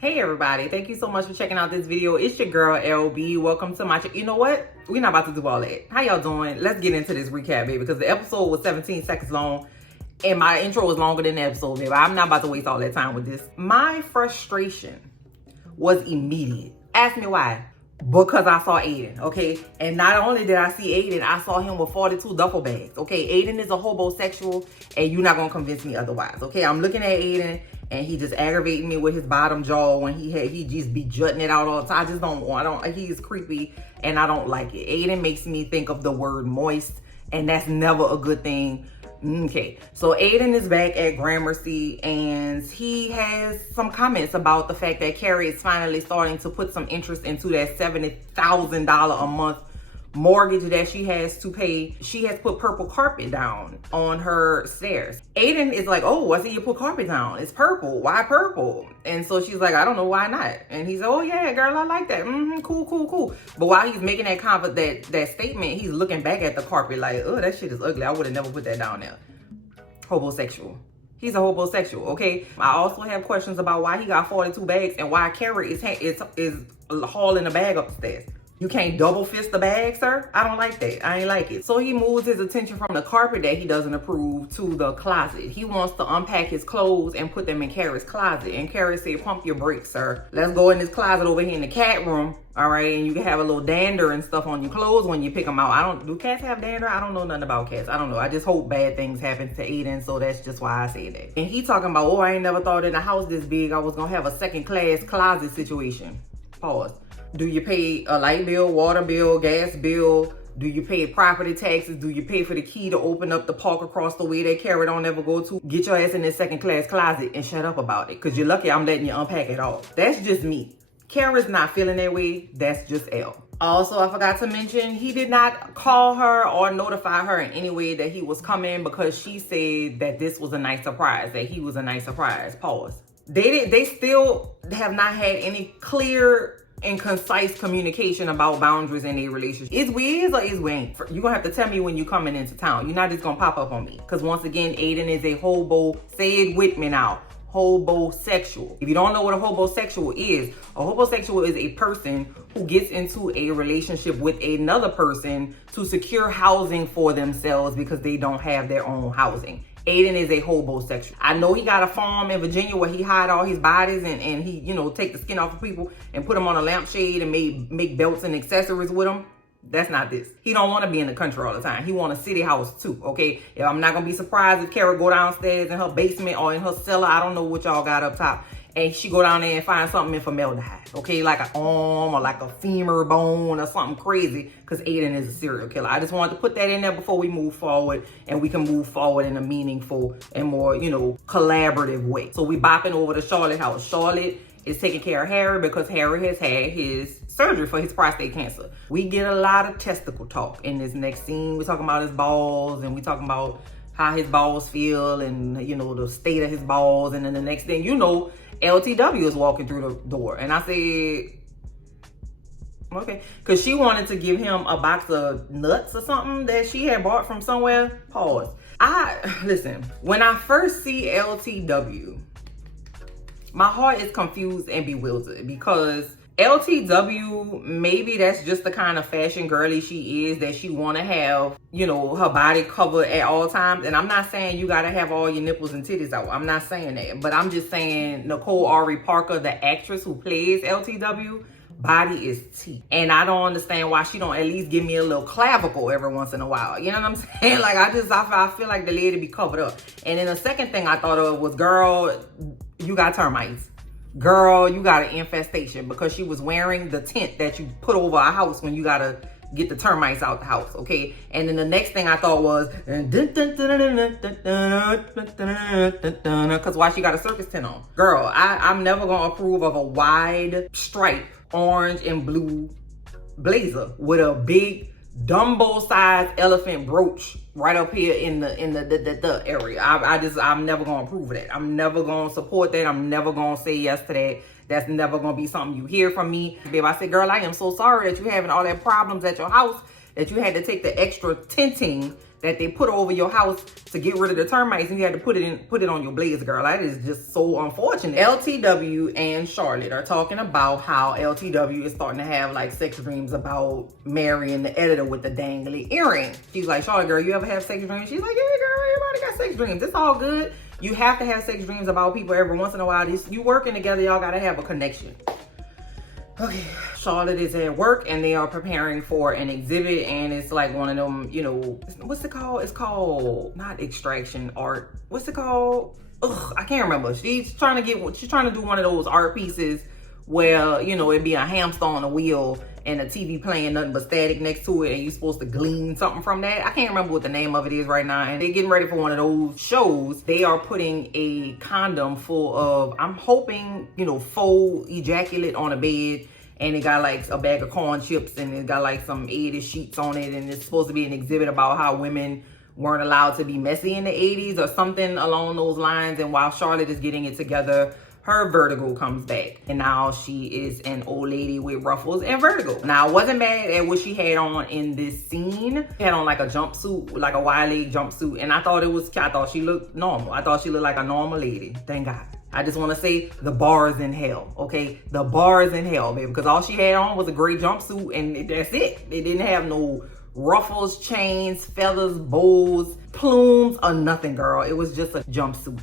Hey everybody, thank you so much for checking out this video. It's your girl LB. Welcome to my you know what? We're not about to do all that. How y'all doing? Let's get into this recap, baby, because the episode was 17 seconds long and my intro was longer than the episode, baby. I'm not about to waste all that time with this. My frustration was immediate. Ask me why. Because I saw Aiden, okay? And not only did I see Aiden, I saw him with 42 duffel bags, okay? Aiden is a homosexual and you're not gonna convince me otherwise, okay? I'm looking at Aiden and he just aggravating me with his bottom jaw when he just be jutting it out all the time. I just don't, he's creepy and I don't like it. Aiden makes me think of the word moist and that's never a good thing. Okay, so Aiden is back at Gramercy and he has some comments about the fact that Carrie is finally starting to put some interest into that $70,000 a month mortgage that she has to pay. She has put purple carpet down on her stairs. Aiden is like, oh, I see you put carpet down. It's purple. Why purple? And so she's like, I don't know, why not? And he's, oh yeah, girl, I like that. Cool. But while he's making that statement, he's looking back at the carpet like, oh, that shit is ugly. I would have never put that down there. Homosexual. He's a homosexual, okay? I also have questions about why he got 42 bags and why Carrie is hauling a bag up the stairs. You can't double fist the bag, sir? I don't like that. I ain't like it. So he moves his attention from the carpet that he doesn't approve to the closet. He wants to unpack his clothes and put them in Carrie's closet. And Carrie said, pump your brakes, sir. Let's go in this closet over here in the cat room, all right? And you can have a little dander and stuff on your clothes when you pick them out. Do cats have dander? I don't know nothing about cats. I don't know. I just hope bad things happen to Aiden, so that's just why I say that. And he talking about, oh, I ain't never thought in a house this big I was gonna have a second-class closet situation. Pause. Do you pay a light bill, water bill, gas bill? Do you pay property taxes? Do you pay for the key to open up the park across the way that Carrie don't ever go to? Get your ass in this second-class closet and shut up about it. Because you're lucky I'm letting you unpack it all. That's just me. Carrie's not feeling that way. That's just L. Also, I forgot to mention, he did not call her or notify her in any way that he was coming because she said that this was a nice surprise, that he was a nice surprise. Pause. They still have not had any clear and concise communication about boundaries in a relationship. Is we is or is we ain't? You're gonna have to tell me when you're coming into town. You're not just gonna pop up on me. Because once again, Aiden is a hobo. Say it with me now. Hobosexual. If you don't know what a hobosexual is a person who gets into a relationship with another person to secure housing for themselves because they don't have their own housing. Aiden is a hobosexual. I know he got a farm in Virginia where he hide all his bodies and he, take the skin off of people and put them on a lampshade and make belts and accessories with them. That's not this. He don't want to be in the country all the time. He want a city house too, okay? I'm not going to be surprised if Carrie go downstairs in her basement or in her cellar. I don't know what y'all got up top. And she go down there and find something in formaldehyde, okay? Like an arm or like a femur bone or something crazy, because Aiden is a serial killer. I just wanted to put that in there before we move forward, and we can move forward in a meaningful and more, collaborative way. So we bopping over to Charlotte house. Charlotte is taking care of Harry because Harry has had his surgery for his prostate cancer. We get a lot of testicle talk in this next scene. We're talking about his balls and we talking about how his balls feel and, the state of his balls. And then the next thing LTW is walking through the door. And I said, okay. Because she wanted to give him a box of nuts or something that she had bought from somewhere. Pause. Listen, when I first see LTW, my heart is confused and bewildered because LTW, maybe that's just the kind of fashion girly she is, that she want to have, her body covered at all times. And I'm not saying you got to have all your nipples and titties out. I'm not saying that. But I'm just saying Nicole Ari Parker, the actress who plays LTW, body is T. And I don't understand why she don't at least give me a little clavicle every once in a while. You know what I'm saying? Like, I feel like the lady be covered up. And then the second thing I thought of was, girl, you got termites. Girl, you got an infestation, because she was wearing the tent that you put over a house when you gotta get the termites out the house, okay? And then the next thing I thought was, because why she got a circus tent on? Girl, I'm never gonna approve of a wide stripe, orange and blue blazer with a big Dumbo-sized elephant brooch right up here in the area. I'm never gonna approve of that. I'm never gonna support that. I'm never gonna say yes to that. That's never gonna be something you hear from me. Babe, I said, girl, I am so sorry that you're having all that problems at your house, that you had to take the extra tenting that they put over your house to get rid of the termites, and you had to put it on your blaze, girl. That is just so unfortunate. LTW and Charlotte are talking about how LTW is starting to have like sex dreams about marrying the editor with the dangly earring. She's like, Charlotte, girl, you ever have sex dreams? She's like, yeah, girl, everybody got sex dreams. It's all good. You have to have sex dreams about people every once in a while. You working together, y'all gotta have a connection. Okay, Charlotte is at work and they are preparing for an exhibit, and it's like one of them, you know, what's it called? It's called not extraction art. What's it called? Ugh, I can't remember. She's trying to do one of those art pieces where, you know, it'd be a hamster on a wheel and a TV playing nothing but static next to it, and you're supposed to glean something from that. I can't remember what the name of it is right now, and they're getting ready for one of those shows. They are putting a condom full of, I'm hoping, you know, faux ejaculate on a bed, and it got like a bag of corn chips, and it got like some 80s sheets on it, and it's supposed to be an exhibit about how women weren't allowed to be messy in the 80s or something along those lines. And while Charlotte is getting it together, her vertigo comes back, and now she is an old lady with ruffles and vertigo. Now, I wasn't mad at what she had on in this scene. She had on like a jumpsuit, like a wide leg jumpsuit, and I thought she looked normal. I thought she looked like a normal lady. Thank God. I just want to say the bar is in hell, okay? The bar is in hell, baby, because all she had on was a gray jumpsuit, and that's it. It didn't have no ruffles, chains, feathers, bows, plumes, or nothing, girl. It was just a jumpsuit.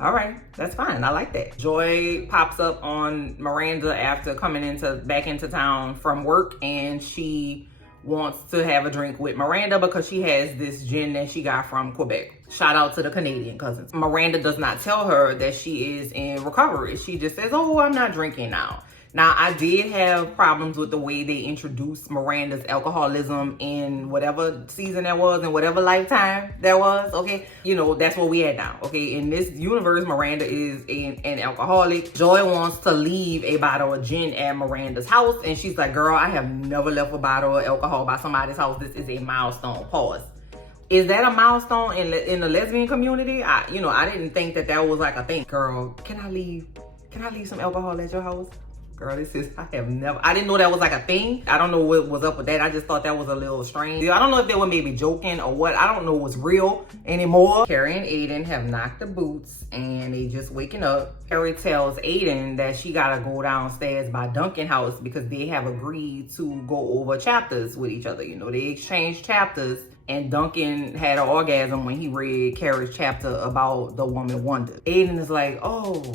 All right, that's fine. I like that. Joy pops up on Miranda after coming back into town from work, and she wants to have a drink with Miranda because she has this gin that she got from Quebec. Shout out to the Canadian cousins. Miranda does not tell her that she is in recovery. She just says, oh, I'm not drinking now. Now, I did have problems with the way they introduced Miranda's alcoholism in whatever season that was and whatever lifetime that was, okay? You know, that's what we had now, okay? In this universe, Miranda is an alcoholic. Joy wants to leave a bottle of gin at Miranda's house, and she's like, girl, I have never left a bottle of alcohol by somebody's house. This is a milestone. Pause. Is that a milestone in the lesbian community? I didn't think that was like a thing. Girl, can I leave some alcohol at your house? Girl, I didn't know that was like a thing. I don't know what was up with that. I just thought that was a little strange. I don't know if they were maybe joking or what. I don't know what's real anymore. Carrie and Aiden have knocked the boots and they just waking up. Carrie tells Aiden that she gotta go downstairs by Duncan's house because they have agreed to go over chapters with each other. You know, they exchange chapters, and Duncan had an orgasm when he read Carrie's chapter about the woman wonder. Aiden is like, oh,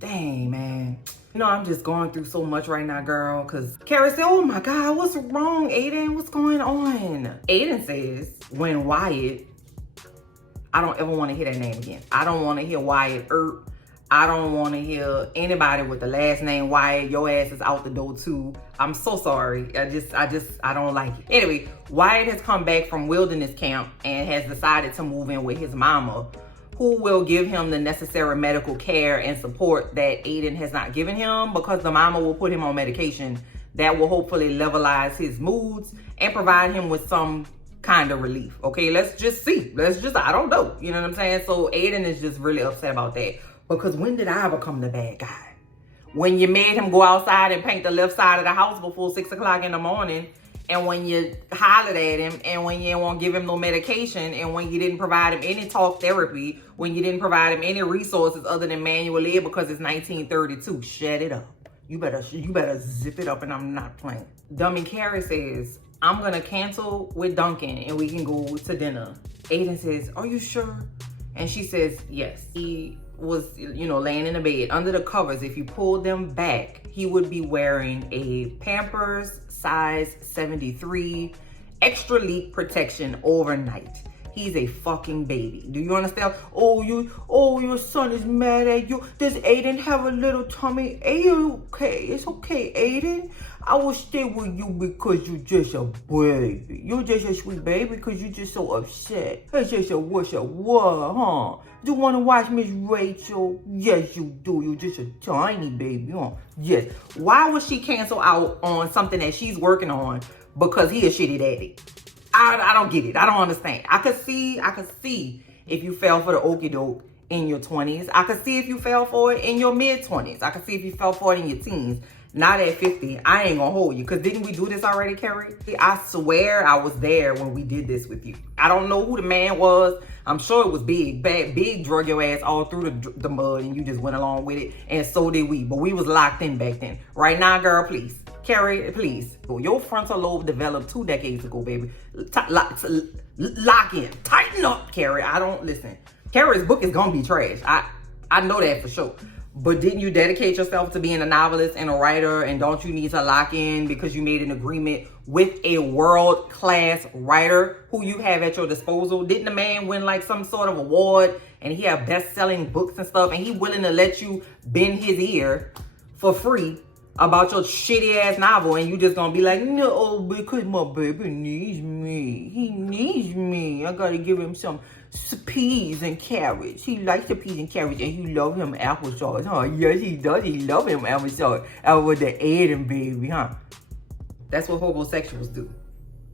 dang, man. You know, I'm just going through so much right now, girl, because Carrie said, oh my God, what's wrong, Aiden? What's going on? Aiden says, when Wyatt, I don't ever want to hear that name again. I don't want to hear Wyatt Earp. I don't want to hear anybody with the last name Wyatt. Your ass is out the door too. I'm so sorry. I don't like it. Anyway, Wyatt has come back from wilderness camp and has decided to move in with his mama, who will give him the necessary medical care and support that Aiden has not given him, because the mama will put him on medication that will hopefully levelize his moods and provide him with some kind of relief. Okay, let's just see. I don't know. You know what I'm saying? So Aiden is just really upset about that, because when did I become the bad guy? When you made him go outside and paint the left side of the house before 6 o'clock in the morning, and when you hollered at him, and when you won't give him no medication, and when you didn't provide him any talk therapy, when you didn't provide him any resources other than manual aid because it's 1932. Shut it up. You better zip it up, and I'm not playing. Dummy Carrie says, I'm gonna cancel with Duncan and we can go to dinner. Aiden says, are you sure? And she says, yes. He was, laying in the bed under the covers. If you pulled them back, he would be wearing a Pampers size 73 extra leak protection overnight. He's a fucking baby. Do you understand? Oh, your son is mad at you. Does Aiden have a little tummy? Are you okay? It's okay, Aiden. I will stay with you because you're just a baby. You're just a sweet baby because you're just so upset. It's just what, huh? You want to watch Miss Rachel? Yes, you do. You're just a tiny baby, huh? Yes. Why would she cancel out on something that she's working on because he a shitty daddy? I don't get it. I don't understand. I could see if you fell for the okie doke in your 20s. I could see if you fell for it in your mid-20s. I could see if you fell for it in your teens. Not at 50. I ain't gonna hold you. Because didn't we do this already, Carrie? I swear I was there when we did this with you. I don't know who the man was. I'm sure it was Big. Big drug your ass all through the mud and you just went along with it. And so did we. But we was locked in back then. Right now, girl, please. Carrie, please. Your frontal lobe developed 2 decades ago, baby. Lock in. Tighten up, Carrie. I don't listen. Carrie's book is gonna be trash. I know that for sure. But didn't you dedicate yourself to being a novelist and a writer? And don't you need to lock in because you made an agreement with a world-class writer who you have at your disposal? Didn't the man win like some sort of award and he have best-selling books and stuff and he willing to let you bend his ear for free about your shitty-ass novel and you just gonna be like, no, because my baby needs me. He needs me. I gotta give him some peas and carrots. He likes the peas and carrots and you love him applesauce, huh? Yes, he does. He love him applesauce. Out with the AIDAN baby, huh? That's what homosexuals do.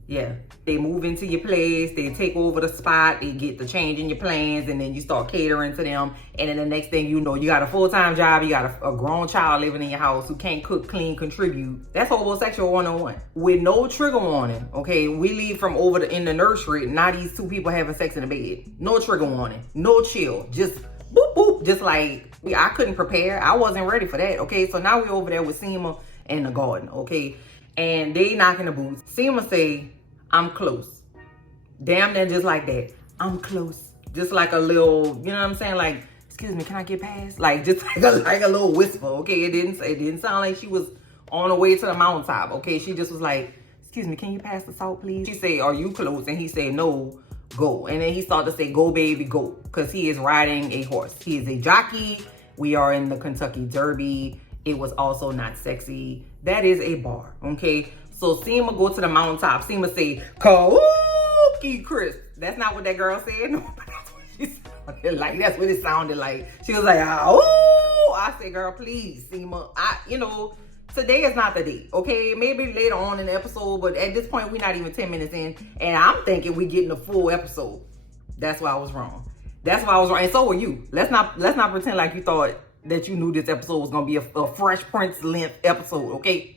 Yeah. They move into your place, they take over the spot, they get the change in your plans, and then you start catering to them. And then the next thing you know, you got a full-time job, you got a grown child living in your house who can't cook, clean, contribute. That's homosexual 101. With no trigger warning, okay? We leave from over in the nursery, now these 2 people having sex in the bed. No trigger warning, no chill, just boop, boop. Just like, I couldn't prepare. I wasn't ready for that, okay? So now we're over there with Seema in the garden, okay? And they knocking the boots. Seema say, I'm close. Damn near just like that. I'm close. Just like a little, you know what I'm saying? Like, excuse me, can I get past? Like, just like a little whisper, okay? It didn't sound like she was on the way to the mountaintop, okay? She just was like, excuse me, can you pass the salt, please? She said, are you close? And he said, no, go. And then he started to say, go, baby, go. Because he is riding a horse. He is a jockey. We are in the Kentucky Derby. It was also not sexy. That is a bar, okay? So Seema go to the mountaintop. Seema say, Cookie crisp. That's not what that girl said. No, but that's what she sounded like. That's what it sounded like. She was like, oh. I said, girl, please, Seema. Today is not the day, okay? Maybe later on in the episode, but at this point, we're not even 10 minutes in. And I'm thinking we're getting a full episode. That's why I was wrong. That's why I was wrong. And so were you. Let's not pretend like you thought that you knew this episode was gonna be a Fresh Prince length episode, okay?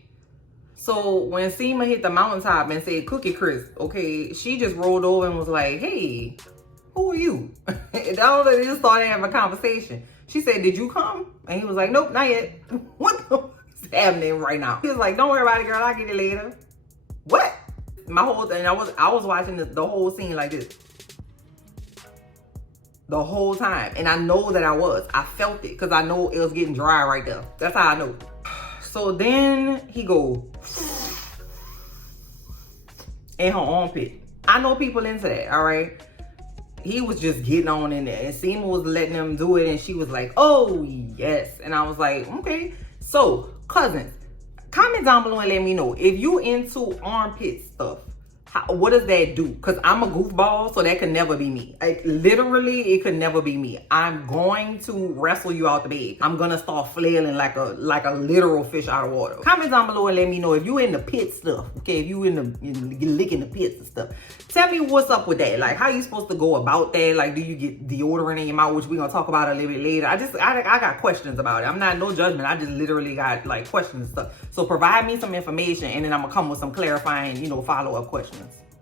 So when Seema hit the mountaintop and said Cookie Crisp, okay, she just rolled over and was like, hey, who are you? And they just started having a conversation. She said, did you come? And he was like, nope, not yet. What the fuck's happening right now? He was like, don't worry about it, girl, I'll get it later. What? My whole thing, I was watching the whole scene like this. The whole time. And I know that I felt it because I know it was getting dry right there. That's how I know. So then he go in her armpit. I know people into that, all right? He was just getting on in there. And Seema was letting them do it. And she was like, oh, yes. And I was like, okay. So, cousins, comment down below and let me know. If you into armpit stuff, what does that do? Because I'm a goofball, so that could never be me. Like, literally, it could never be me. I'm going to wrestle you out the bed. I'm going to start flailing like a literal fish out of water. Comment down below and let me know if you in the pit stuff. Okay, if you licking the pits and stuff. Tell me what's up with that. Like, how you supposed to go about that? Like, do you get deodorant in your mouth, which we're going to talk about a little bit later? I got questions about it. I'm not, no judgment. I just literally got, like, questions and stuff. So provide me some information, and then I'm going to come with some clarifying, follow-up questions.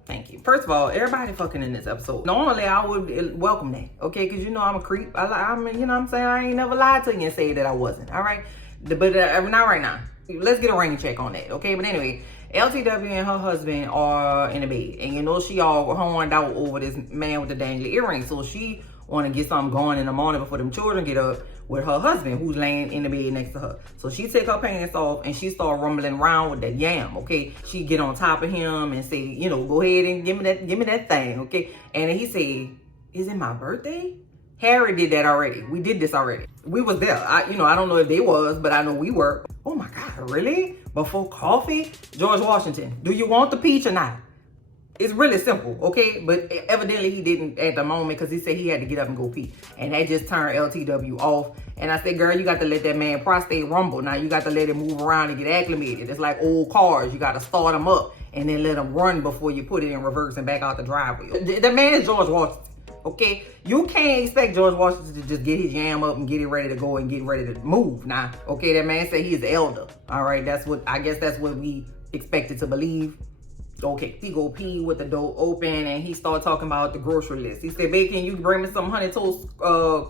Thank you. First of all, everybody fucking in this episode. Normally, I would welcome that, okay? Because I'm a creep. I'm you know what I'm saying? I ain't never lied to you and say that I wasn't, all right? But not right now. Let's get a ring check on that, okay? But anyway, LTW and her husband are in the bed. And she all horned out over this man with the dangly earrings. So she want to get something going in the morning before them children get up with her husband who's laying in the bed next to her. So she take her pants off and she start rumbling around with that yam, okay? She get on top of him and say, go ahead and give me that thing, okay? And then he say, is it my birthday? Harry did that already. We did this already. We was there. I don't know if they was, but I know we were. Oh my God, really? Before coffee? George Washington, do you want the peach or not? It's really simple, okay? But evidently he didn't at the moment because he said he had to get up and go pee. And that just turned LTW off. And I said, girl, you got to let that man prostate rumble. Now you got to let him move around and get acclimated. It's like old cars. You got to start them up and then let them run before you put it in reverse and back out the driveway. The man is George Washington. okay? You can't expect George Washington to just get his yam up and get it ready to go and get ready to move now, okay? That man said he's the elder, all right? I guess that's what we expected to believe. Okay, he go pee with the door open and he started talking about the grocery list. He said, babe, can you bring me some honey toast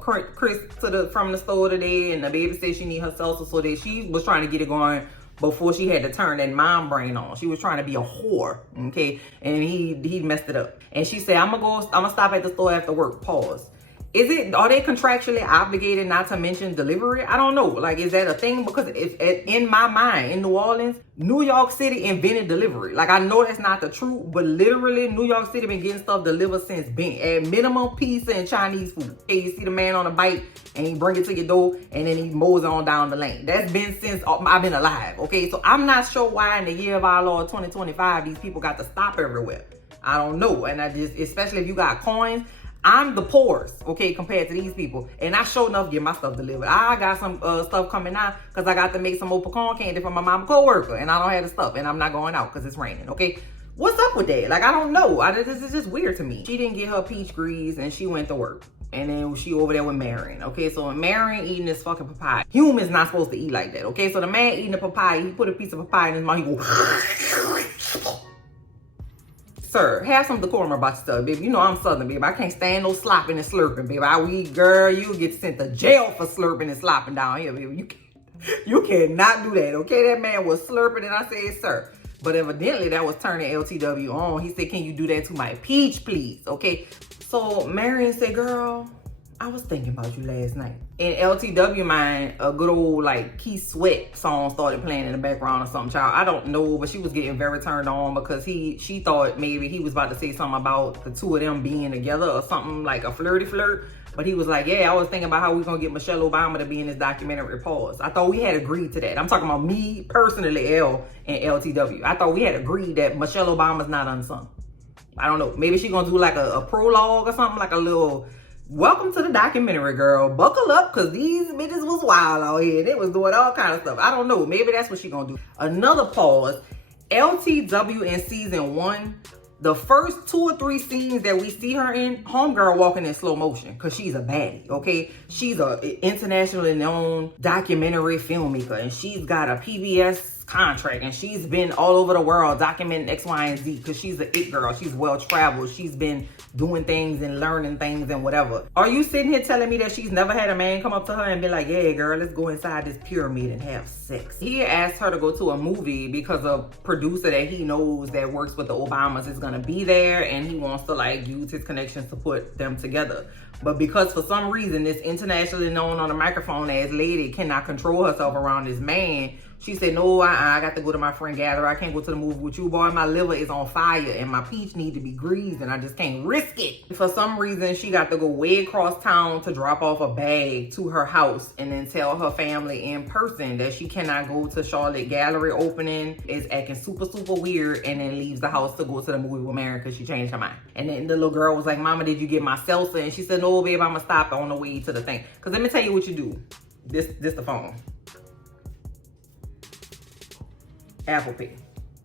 crisp from the store today? And the baby said she need her salsa, so that she was trying to get it going before she had to turn that mom brain on. She was trying to be a whore, okay? And he messed it up. And she said, I'm gonna stop at the store after work, pause. Are they contractually obligated not to mention delivery? I don't know. Like, is that a thing? Because in my mind, in New Orleans, New York City invented delivery. Like, I know that's not the truth, but literally New York City been getting stuff delivered since been at minimum pizza and Chinese food. Okay, you see the man on a bike and he bring it to your door and then he mows on down the lane. That's been since I've been alive. Okay, so I'm not sure why in the year of our Lord 2025 these people got to stop everywhere. I don't know. And especially if you got coins. I'm the poorest, okay, compared to these people. And I sure enough get my stuff delivered. I got some stuff coming out because I got to make some more pecan candy for my mama co-worker. And I don't have the stuff. And I'm not going out because it's raining, okay? What's up with that? Like, I don't know. This is just weird to me. She didn't get her peach grease and she went to work. And then she over there with Marion, okay? So Marion eating this fucking papaya. Humans not supposed to eat like that, okay? So the man eating the papaya, he put a piece of papaya in his mouth, he go... Sir, have some decorum about your stuff, baby. You know I'm Southern, baby. I can't stand no slopping and slurping, baby. Girl, you get sent to jail for slurping and slopping down here, baby. You cannot do that, okay? That man was slurping and I said, sir. But evidently that was turning LTW on. He said, can you do that to my peach, please? Okay. So Marion said, girl, I was thinking about you last night. In LTW mind, a good old like Keith Sweat song started playing in the background or something, child. I don't know, but she was getting very turned on because she thought maybe he was about to say something about the two of them being together or something like a flirty flirt. But he was like, yeah, I was thinking about how we're going to get Michelle Obama to be in this documentary, pause. I thought we had agreed to that. I'm talking about me personally, L and LTW. I thought we had agreed that Michelle Obama's not unsung. I don't know. Maybe she's going to do like a prologue or something, like a little... Welcome to the documentary, girl. Buckle up, because these bitches was wild out here. They was doing all kind of stuff. I don't know. Maybe that's what she gonna do. Another pause. LTW in season 1, the first 2 or 3 scenes that we see her in, homegirl walking in slow motion because she's a baddie, okay? She's a internationally known documentary filmmaker, and she's got a PBS contract, and she's been all over the world documenting X, Y, and Z because she's an it girl. She's well-traveled. She's been doing things and learning things and whatever. Are you sitting here telling me that she's never had a man come up to her and be like, yeah, girl, let's go inside this pyramid and have sex? He asked her to go to a movie because a producer that he knows that works with the Obamas is gonna be there, and he wants to like use his connections to put them together. But because for some reason this internationally known on the microphone as lady cannot control herself around this man, she said, no, I got to go to my friend gather. I can't go to the movie with you, boy. My liver is on fire and my peach need to be greased and I just can't risk it. For some reason, she got to go way across town to drop off a bag to her house and then tell her family in person that she cannot go to Charlotte gallery opening, is acting super, super weird, and then leaves the house to go to the movie with Marion because she changed her mind. And then the little girl was like, Mama, did you get my salsa? And she said, no, babe, I'm going to stop on the way to the thing. Because let me tell you what you do. This the phone. Apple Pay.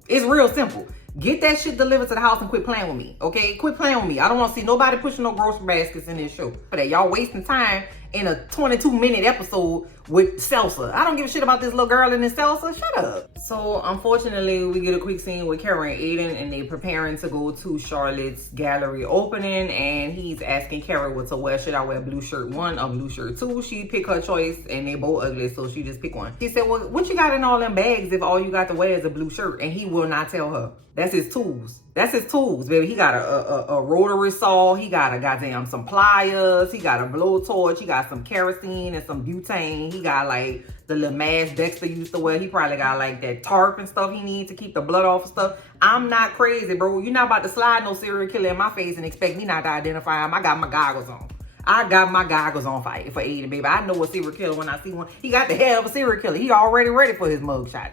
It's real simple. Get that shit delivered to the house and quit playing with me, okay? Quit playing with me. I don't want to see nobody pushing no grocery baskets in this show. For that, y'all wasting time in a 22-minute episode with salsa. I don't give a shit about this little girl in this salsa. Shut up. So, unfortunately, we get a quick scene with Carrie and Aiden, and they're preparing to go to Charlotte's gallery opening, and he's asking Carrie what to wear. Should I wear blue shirt 1 or blue shirt 2? She pick her choice, and they both ugly, so she just pick one. He said, well, what you got in all them bags if all you got to wear is a blue shirt? And he will not tell her. That's his tools. That's his tools, baby. He got a rotary saw. He got some pliers. He got a blowtorch. He got some kerosene and some butane. He got like the little mask Dexter used to wear. He probably got like that tarp and stuff he needs to keep the blood off and stuff. I'm not crazy, bro. You're not about to slide no serial killer in my face and expect me not to identify him. I got my goggles on. I got my goggles on for Aiden, baby. I know a serial killer when I see one. He got the head of a serial killer. He already ready for his mugshot.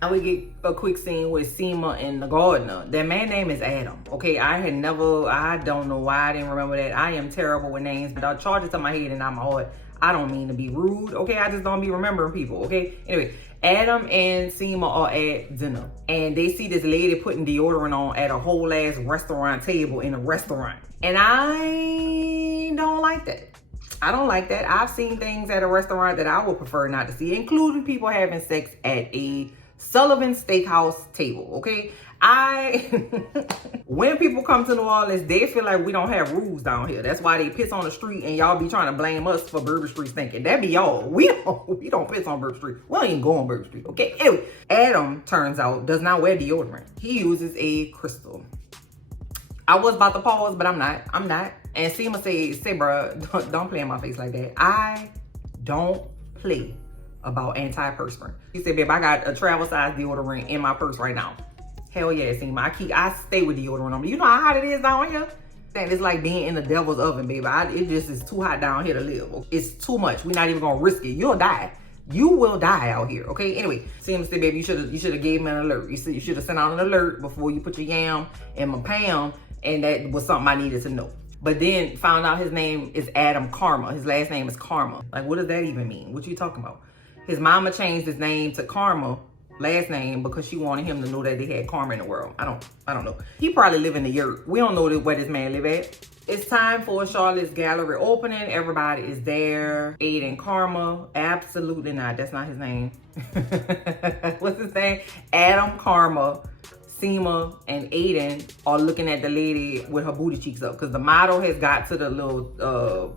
Now we get a quick scene with Seema and the gardener. That man name is Adam. Okay, I don't know why I didn't remember that. I am terrible with names, but I'll charge it to my head and not my heart. I don't mean to be rude, okay? I just don't be remembering people, okay? Anyway, Adam and Seema are at dinner, and they see this lady putting deodorant on at a whole ass restaurant table in a restaurant. And I don't like that. I don't like that. I've seen things at a restaurant that I would prefer not to see, including people having sex at a Sullivan Steakhouse table, okay? When people come to New Orleans, they feel like we don't have rules down here. That's why they piss on the street and y'all be trying to blame us for Bourbon Street stinking. That be y'all. We don't piss on Bourbon Street. We don't even go on Bourbon Street, okay? Anyway, Adam, turns out, does not wear deodorant. He uses a crystal. I was about to pause, but I'm not. And Seema say, bro, don't play in my face like that. I don't play about antiperspirant. He said, babe, I got a travel size deodorant in my purse right now. Hell yeah, Seema. I stay with deodorant on me. You know how hot it is down here? It's like being in the devil's oven, baby. It just is too hot down here to live. It's too much. We're not even gonna risk it. You'll die. You will die out here, okay? Anyway, Seema said, baby, you should have gave me an alert. You should have sent out an alert before you put your yam in my Pam, and that was something I needed to know. But then found out his name is Adam Karma. His last name is Karma. Like, what does that even mean? What you talking about? His mama changed his name to Karma, last name, because she wanted him to know that they had karma in the world. I don't know. He probably live in the yurt. We don't know where this man live at. It's time for Charlotte's gallery opening. Everybody is there. Aiden Karma. Absolutely not. That's not his name. What's his name? Adam Karma. Seema and Aiden are looking at the lady with her booty cheeks up, because the model has got to the little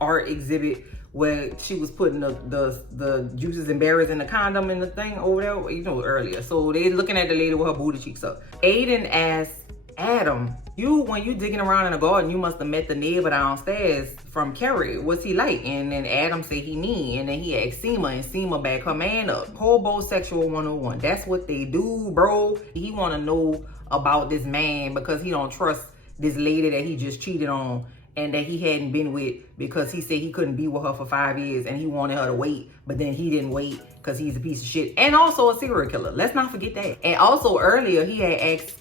art exhibit where she was putting the juices and berries in the condom in the thing over there, you know, earlier. So they're looking at the lady with her booty cheeks up. Aiden asked Adam, when you digging around in the garden, you must have met the neighbor downstairs from Carrie. What's he like? And then Adam said he mean. And then he asked Seema, and Seema back her man up. Hobosexual 101. That's what they do, bro. He want to know about this man because he don't trust this lady that he just cheated on and that he hadn't been with, because he said he couldn't be with her for 5 years and he wanted her to wait, but then he didn't wait because he's a piece of shit and also a serial killer. Let's not forget that. And also earlier he had asked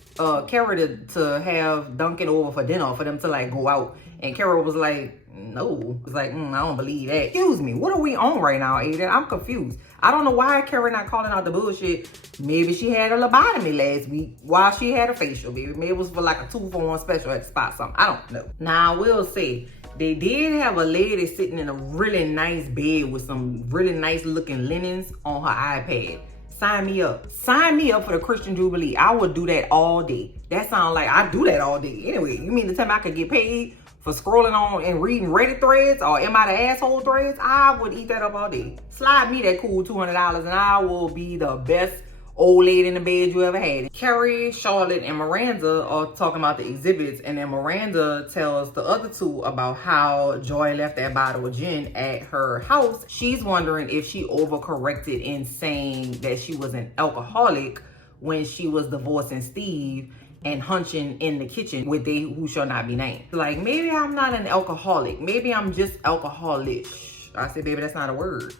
Carrie to have Duncan over for dinner for them to like go out, and Carrie was like, no. It's like, I don't believe that. Excuse me, what are we on right now, Aiden? I'm confused. I don't know why Carrie not calling out the bullshit. Maybe she had a lobotomy last week while she had a facial, baby. Maybe it was for like a 2-for-1 special at the spot, something. I don't know. Now, I will say, they did have a lady sitting in a really nice bed with some really nice looking linens on her iPad. Sign me up. Sign me up for the Christian Jubilee. I would do that all day. That sounds like I do that all day. Anyway, you mean to tell me I could get paid for scrolling on and reading Reddit threads or Am I the Asshole threads? I would eat that up all day. Slide me that cool $200 and I will be the best old lady in the bed you ever had. Carrie, Charlotte, and Miranda are talking about the exhibits, and then Miranda tells the other two about how Joy left that bottle of gin at her house. She's wondering if she overcorrected in saying that she was an alcoholic when she was divorcing Steve and hunching in the kitchen with they who shall not be named. Like, maybe I'm not an alcoholic. Maybe I'm just alcoholish. I said, baby, that's not a word.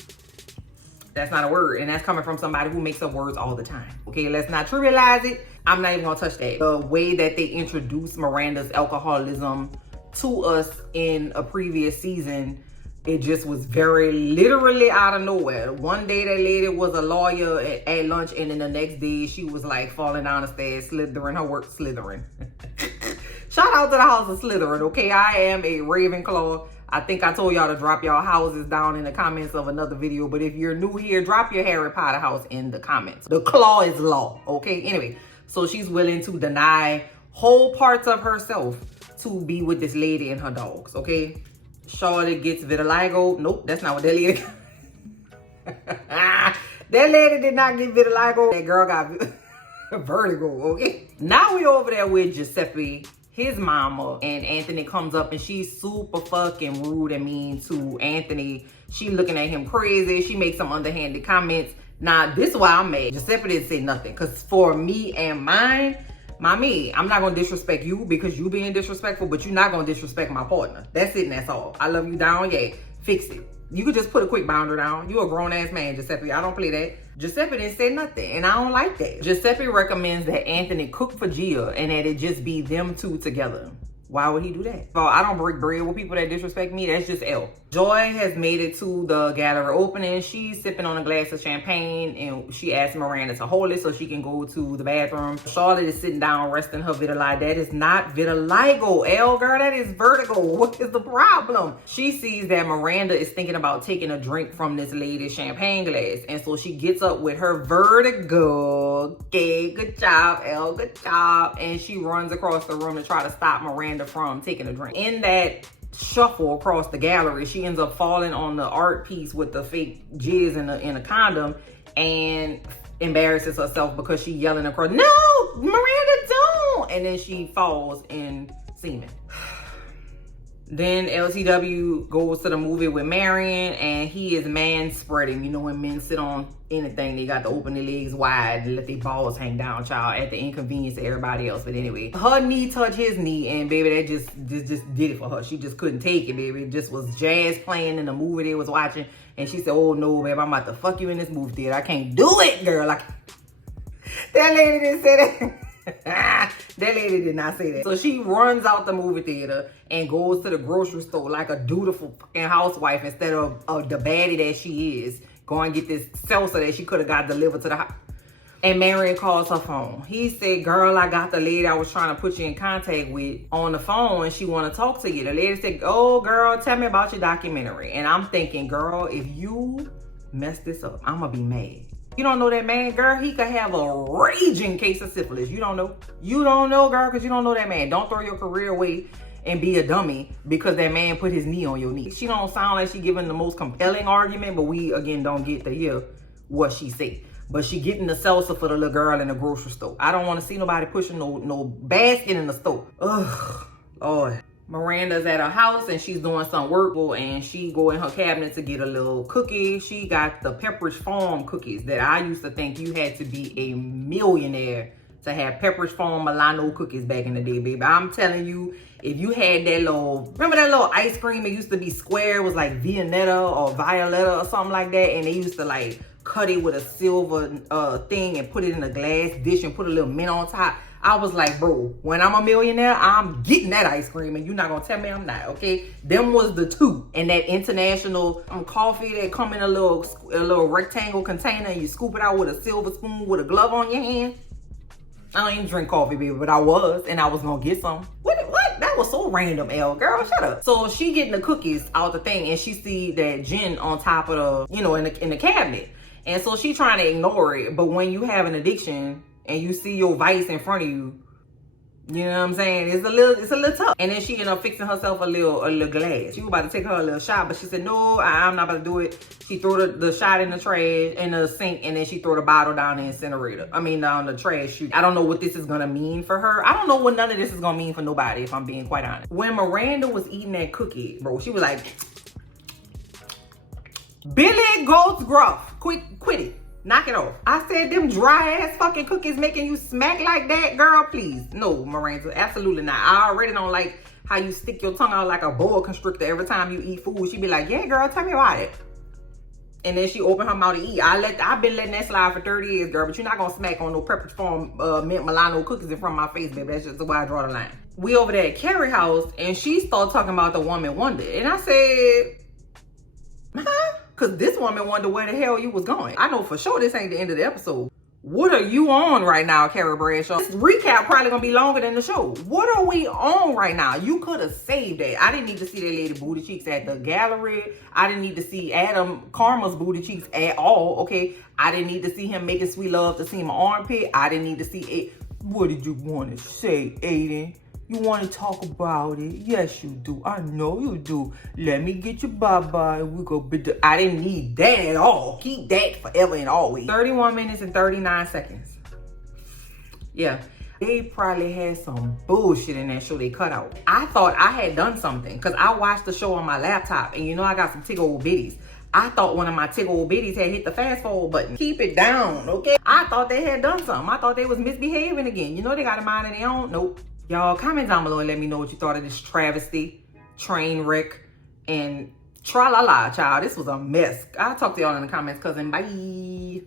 That's not a word, and that's coming from somebody who makes up words all the time. Okay, let's not trivialize it. I'm not even gonna touch that. The way that they introduced Miranda's alcoholism to us in a previous season, it just was very literally out of nowhere. One day that lady was a lawyer at lunch, and then the next day she was like falling down the stairs, slithering her work, slithering. Shout out to the house of Slytherin, okay? I am a Ravenclaw. I think I told y'all to drop y'all houses down in the comments of another video. But if you're new here, drop your Harry Potter house in the comments. The claw is law, okay? Anyway, so she's willing to deny whole parts of herself to be with this lady and her dogs, okay? Charlotte gets vitiligo. Nope, that's not what that lady got. That lady did not get vitiligo. That girl got vertigo, okay? Now we over there with Giuseppe, his mama, and Anthony comes up and she's super fucking rude and mean to Anthony. She looking at him crazy. She makes some underhanded comments. Now, this is why I'm mad. Giuseppe didn't say nothing, because for me and mine, mommy, I'm not gonna disrespect you because you being disrespectful, but you're not gonna disrespect my partner. That's it and that's all. I love you down, yeah, fix it. You could just put a quick boundary down. You a grown ass man, Giuseppe. I don't play that. Giuseppe didn't say nothing, and I don't like that. Giuseppe recommends that Anthony cook for Gia and that it just be them two together. Why would he do that? Well, I don't break bread with people that disrespect me. That's just L. Joy has made it to the gallery opening. She's sipping on a glass of champagne and she asked Miranda to hold it so she can go to the bathroom. Charlotte is sitting down resting her vitiligo. That is not vitiligo, L, girl. That is vertigo. What is the problem? She sees that Miranda is thinking about taking a drink from this lady's champagne glass. And so she gets up with her vertigo. Okay, good job, L, good job. And she runs across the room to try to stop Miranda from taking a drink. In that shuffle across the gallery, she ends up falling on the art piece with the fake jizz in a condom and embarrasses herself because she yelling across, no, Miranda, don't! And then she falls in semen. Then LTW goes to the movie with Marion and he is man spreading. You know, when men sit on anything, they got to open their legs wide and let their balls hang down, child, at the inconvenience of everybody else. But anyway, her knee touched his knee and baby, that just did it for her. She just couldn't take it, baby. It just was jazz playing in the movie they was watching. And she said, oh no, babe, I'm about to fuck you in this movie theater. I can't do it, girl. Like, that lady didn't say that. That lady did not say that. So she runs out the movie theater and goes to the grocery store like a dutiful fucking housewife instead of the baddie that she is. Go and get this seltzer that she could have got delivered to the house. And Marion calls her phone. He said, girl, I got the lady I was trying to put you in contact with on the phone and she want to talk to you. The lady said, oh, girl, tell me about your documentary. And I'm thinking, girl, if you mess this up, I'm going to be mad. You don't know that man, girl. He could have a raging case of syphilis. You don't know. You don't know, girl, because you don't know that man. Don't throw your career away and be a dummy because that man put his knee on your knee. She don't sound like she giving the most compelling argument, but we, again, don't get to hear what she say. But she getting the seltzer for the little girl in the grocery store. I don't want to see nobody pushing no basket in the store. Ugh, Lord. Miranda's at her house and she's doing some work and she go in her cabinet to get a little cookie. She got the Pepperidge Farm cookies that I used to think you had to be a millionaire to have Pepperidge Farm Milano cookies back in the day, baby. I'm telling you, if you had that little, remember that little ice cream? It used to be square. It was like Viennetta or Violetta or something like that. And they used to like cut it with a silver thing and put it in a glass dish and put a little mint on top. I was like, bro, when I'm a millionaire, I'm getting that ice cream and you're not gonna tell me I'm not, okay? Them was the two. And that international coffee that come in a little rectangle container and you scoop it out with a silver spoon with a glove on your hand. I don't even drink coffee, baby, but I was, and I was gonna get some. What? That was so random, L. Girl, shut up. So she getting the cookies out the thing and she see that gin on top of the, you know, in the cabinet. And so she trying to ignore it. But when you have an addiction, and you see your vice in front of you, you know what I'm saying? It's a little tough. And then she ended up fixing herself a little glass. She was about to take her a little shot, but she said, no, I'm not about to do it. She threw the shot in the trash, in the sink, and then she threw the bottle down the incinerator. I mean, down the trash chute. I don't know what this is gonna mean for her. I don't know what none of this is gonna mean for nobody, if I'm being quite honest. When Miranda was eating that cookie, bro, she was like, Billy Goat's Gruff, quit it. Knock it off. I said, them dry ass fucking cookies making you smack like that, girl, please. No, Miranda, absolutely not. I already don't like how you stick your tongue out like a boa constrictor every time you eat food. She be like, yeah, girl, tell me about it. And then she open her mouth to eat. I've been letting that slide for 30 years, girl, but you're not gonna smack on no Pepperidge Farm mint Milano cookies in front of my face, baby. That's just the way I draw the line. We over there at Carrie house, and she started talking about the woman wonder. And I said, huh? Because this woman wondered where the hell you was going. I know for sure this ain't the end of the episode. What are you on right now, Carrie Bradshaw? This recap probably gonna be longer than the show. What are we on right now? You could have saved that. I didn't need to see that lady booty cheeks at the gallery. I didn't need to see Adam Karma's booty cheeks at all, okay? I didn't need to see him making sweet love to Seema armpit. I didn't need to see it. What did you want to say, Aiden? You want to talk about it? Yes, you do. I know you do. Let me get your bye-bye and we go. I didn't need that at all. Keep that forever and always. 31 minutes and 39 seconds. Yeah. They probably had some bullshit in that show they cut out. I thought I had done something because I watched the show on my laptop and you know I got some tickle old bitties. I thought one of my tickle old bitties had hit the fast forward button. Keep it down, okay? I thought they had done something. I thought they was misbehaving again. You know they got a mind of their own. Nope. Y'all comment down below and let me know what you thought of this travesty, train wreck, and tra-la-la, child. This was a mess. I'll talk to y'all in the comments, cousin. Bye.